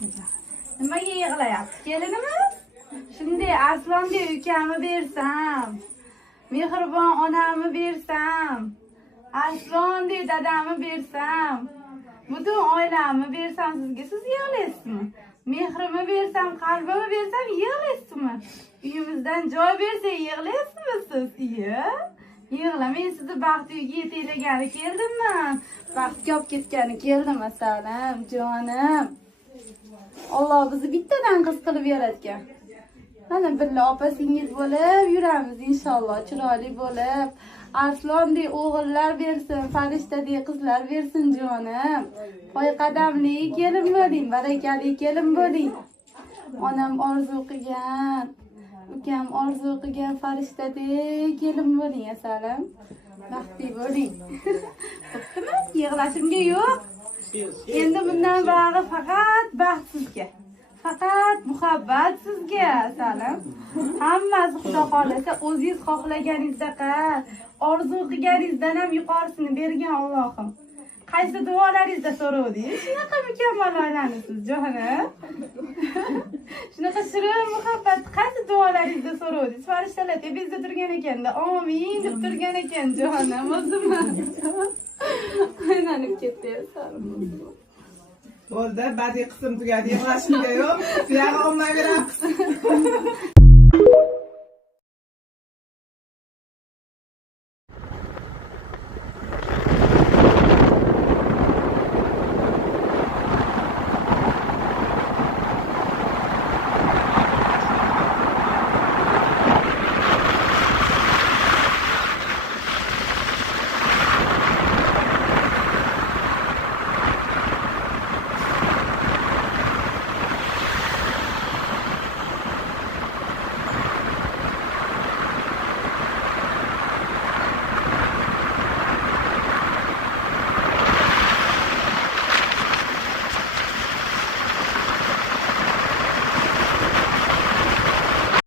Nimaga yig'layapsiz kelinimiz? Shunday Arslondek ukamni bersam, mehribon onamni bersam, Arslondek dadamni bersam, butun oilamni bersam sizga, siz yig'laysizmi? Mehrimni bersam, qalbimni bersam yig'laysizmi? Uyimizdan joy bersa yig'laysizmi siz? Iya. Yig'la, men sizni baxt uyiga yetaklagani keldimmi? Baxtga olib ketgani keldim, asalim, jonim. Alloh bizni bittadan qiz qilib yaratgan. Mana birga opa-singiz bo'lib yuramiz inshaalloh, chiroyli bo'lib. Arslondek o'g'illar bersin, farishtadek qizlar bersin jonim. Qo'y qadamli kelin bo'ling, barakali kelin bo'ling. Onam orzu qilgan, ukam orzu qilgan farishtadek kelin bo'ling asalim. Baxtli bo'ling. Bo'ptimi? Yig'lashimga yo'q. Endi bundan bari faqat baxt sizga. Faqat muhabbat sizga asalim. Hammasi Xudo xolasa o'zingiz xohlaganingizdaqa, orzu qilganingizdan ham yuqorisini bergan Allohim. Qaysi duolaringizda so'rovdingiz? Shunaqa mukammal oilanisiz, jonim. Shunaqa shirin muhabbat qaysi duolaringizda so'rovdingiz? Farishtalar tepangizda turgan ekanda, amin deb turgan ekan, jonim, o'zimmi? Aylanib ketdi, asalim. Bo'ldi, badiiy qism tugadi, yig'lashimga yo'q. Buyog'i olmayveramiz.